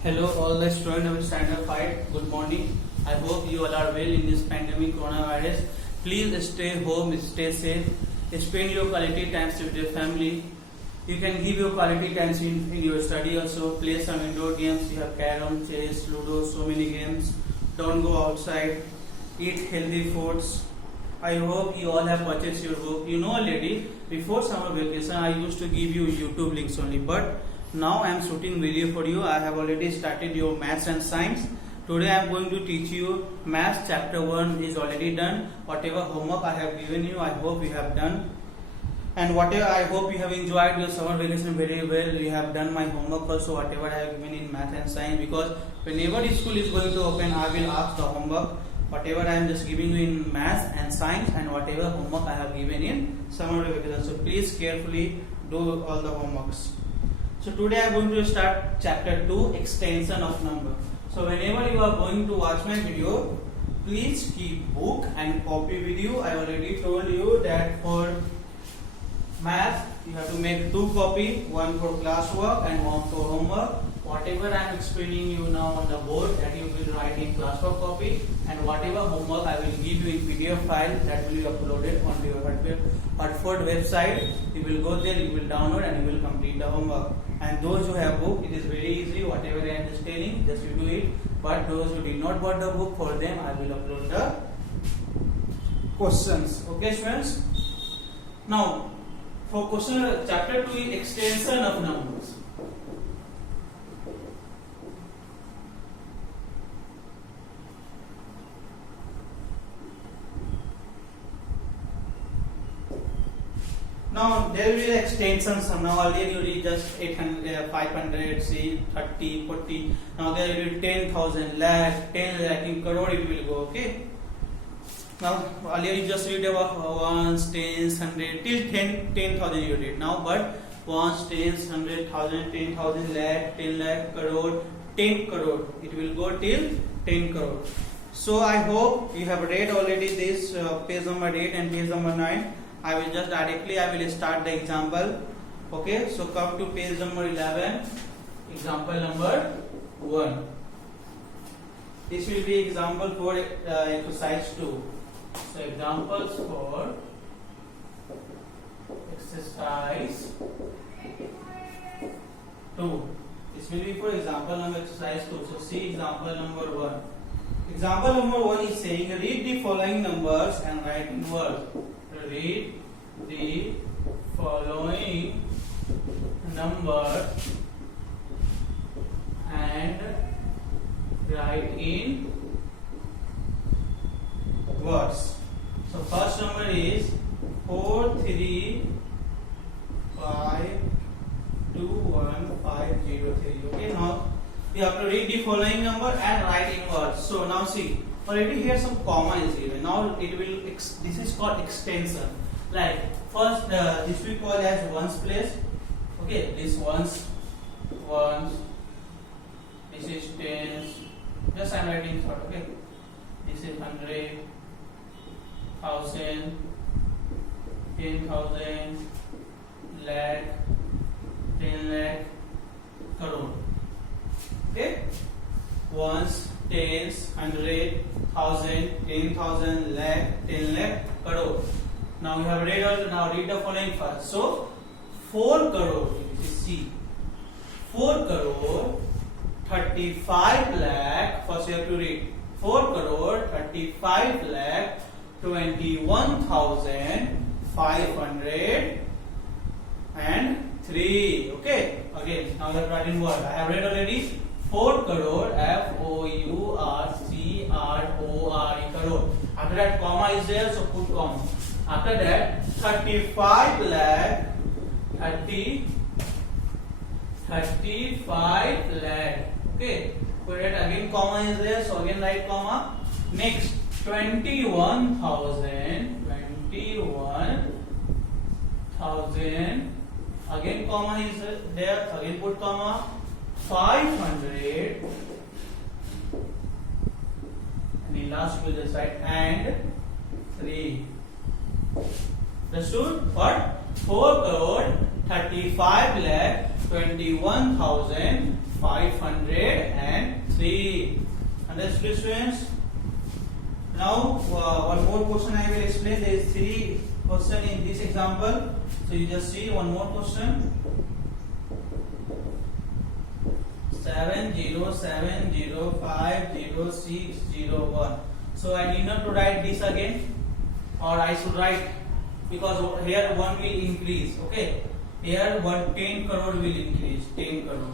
Hello, all the students of Standard 5. Good morning. I hope you all are well in this pandemic coronavirus. Please stay home, stay safe. Spend your quality times with your family. You can give your quality times in your study also. Play some indoor games. You have carom, chess, ludo, so many games. Don't go outside. Eat healthy foods. I hope you all have purchased your book. You know already, before summer vacation, I used to give you YouTube links only. But now I am shooting video for you. I have already started your maths and science. Today I am going to teach you maths chapter 1 is already done. Whatever homework I have given you, I hope you have done. And whatever, I hope you have enjoyed your summer vacation very well. You have done my homework also, whatever I have given in math and science. Because whenever the school is going to open, I will ask the homework. Whatever I am just giving you in maths and science, and whatever homework I have given in summer vacation. So please carefully do all the homeworks. So today I am going to start chapter 2, extension of number. So whenever you are going to watch my video, please keep book and copy with you. I already told you that for math you have to make 2 copy, one for classwork and one for homework. Whatever I am explaining you now on the board, that you will write in classwork copy, and whatever homework I will give you in PDF file, that will be uploaded on your Hartford website. You will go there, you will download, and you will complete the homework. And those who have book, it is very easy. Whatever I am just telling, just you do it. But those who did not bought the book, for them I will upload the questions. Okay, students. Now, for question chapter 2 is extension of numbers. Now there will be the extensions. Now earlier you read just 800, 500, see 30, 40. Now there will be 10,000, lakh, 10 lakh, in crore it will go. Okay. Now earlier you just read about ones, tens, 100 till 10,000 you read. Now but ones, tens, 100,000, 10,000, lakh, 10 lakh, crore, 10 crore. It will go till 10 crore. So I hope you have read already this page number 8 and page number 9. I will just directly start the example. Okay, so come to page number 11, example number 1. This will be example for exercise 2. So examples for exercise 2. This will be for example number exercise 2. So see example number 1. Example number 1 is saying read the following numbers and write in words. Read the following numbers and write in words. So first number is 4352153. Okay, now you have to read the following number and write in words. So now see, already here some comma is given. Now it will this is called extension. Like first this we call as ones place. Okay, this ones, this is tens. Just I am writing short. Okay, this is 100, 1000, 10,000, lakh, 10 lakh, crore. Okay, ones, tens, 100, 1000, 10,000, lakh, 10 lakh, crore. Now we have read also. Now read the following first. So 4 crore. This is C. 4 crore 35 lakh. First you have to read 4 crore 35 lakh 21,503. Okay. Again. Now you have to write in word. I have read already. 4 crore, FOURCRORE, crore. After that comma is there, so put comma. After that 35 lakh, 35 lakh. Okay, put it again, comma is there, so again write comma. Next 21,000, again comma is there, again put comma. 500, and the last will just write and 3. Understood? What? 4 crore 35 lakh 21,503. Understood, students? Now one more question I will explain. There is 3 question in this example, so you just see one more question. 7070500601. So I need not to write this again, or I should write, because here 1 will increase. Okay, here 10 crore will increase. 10 crore.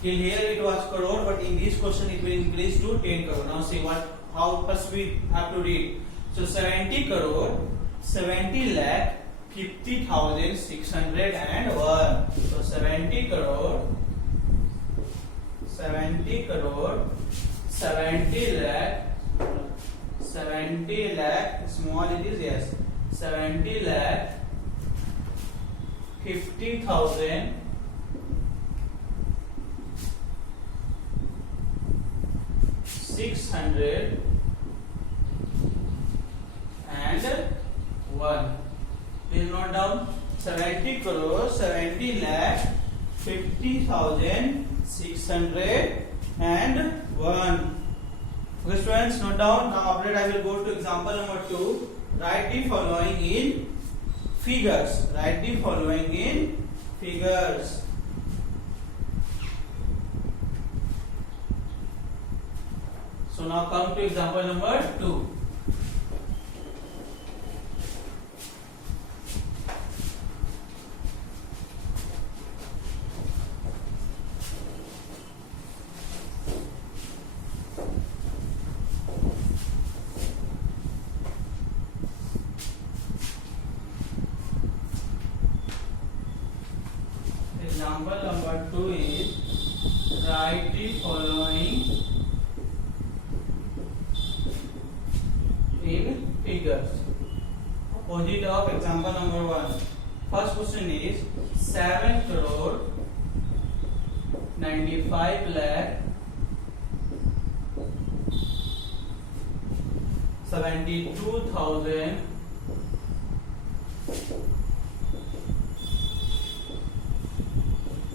Till here it was crore, but in this question it will increase to 10 crore. Now see how first we have to read. So 70 crore 70 lakh 50,601. So 70 crore 70 lakh, small it is, yes, 70 lakh 50,000 601. Please note down 70 crore 70 lakh 50,000 601. Okay, students, note down. Now after that I will go to example number 2. Write the following in figures. Write the following in figures. So now come to example number 2. Example number 2 is write the following in figures. Opposite of example number 1. First question is 7 crore 95 lakh 72,000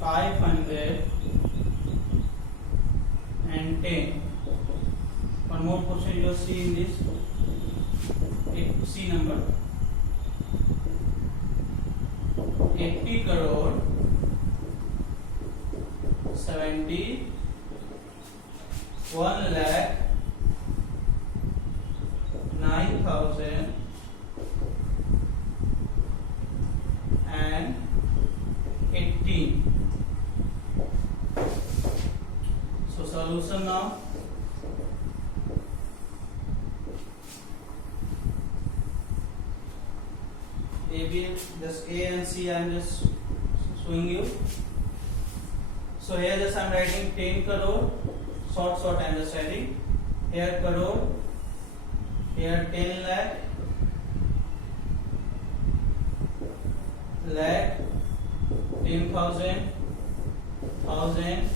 510. One more question you see in this C number. 80 crore 71 lakh 9,018. So solution now. Just A and C I am just showing you. So here just I am writing 10 crore, short I am just writing. Here crore, here 10 lakh, 10,000, thousand,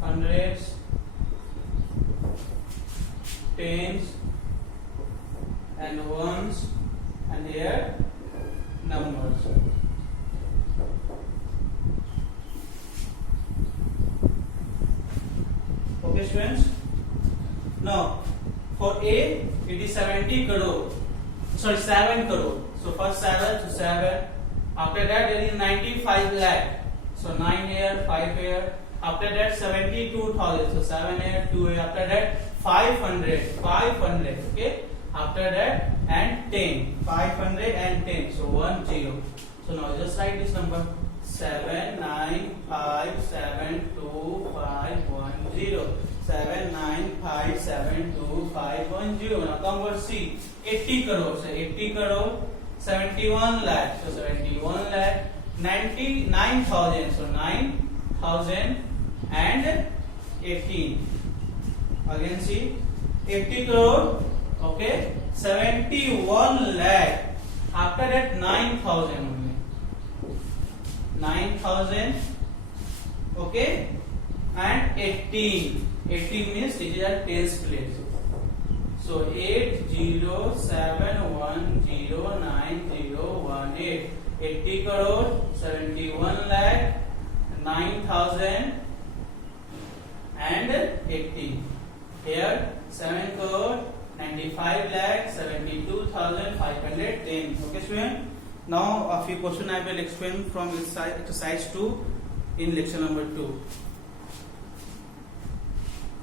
hundreds, tens and ones, and here numbers. Okay, students. Now for A it is 70 crore. Sorry, 7 crore. So first 7, so 7. After that there is 95 lakh. So 9 here, 5 here. After that 72,000. So 7 here, 2 here. After that 500. Okay. After that and 10. 510. So 10. So now just write this number 795725110. 795725110. Now convert C. 80 crore. So 80 crore 71 lakh. So 71 lakh 99,000. So 9,018. Again see 80 crore. Okay, 71 lakh. After that 9,000 only. 9,000. Okay, and 18. 18 means it is at tens place. So 80710918. 80 crore 71 lakh 9,080. Here 7 crore 95 lakh 72,510. Okay, student. Now a few questions I will explain from exercise 2 in lecture number 2.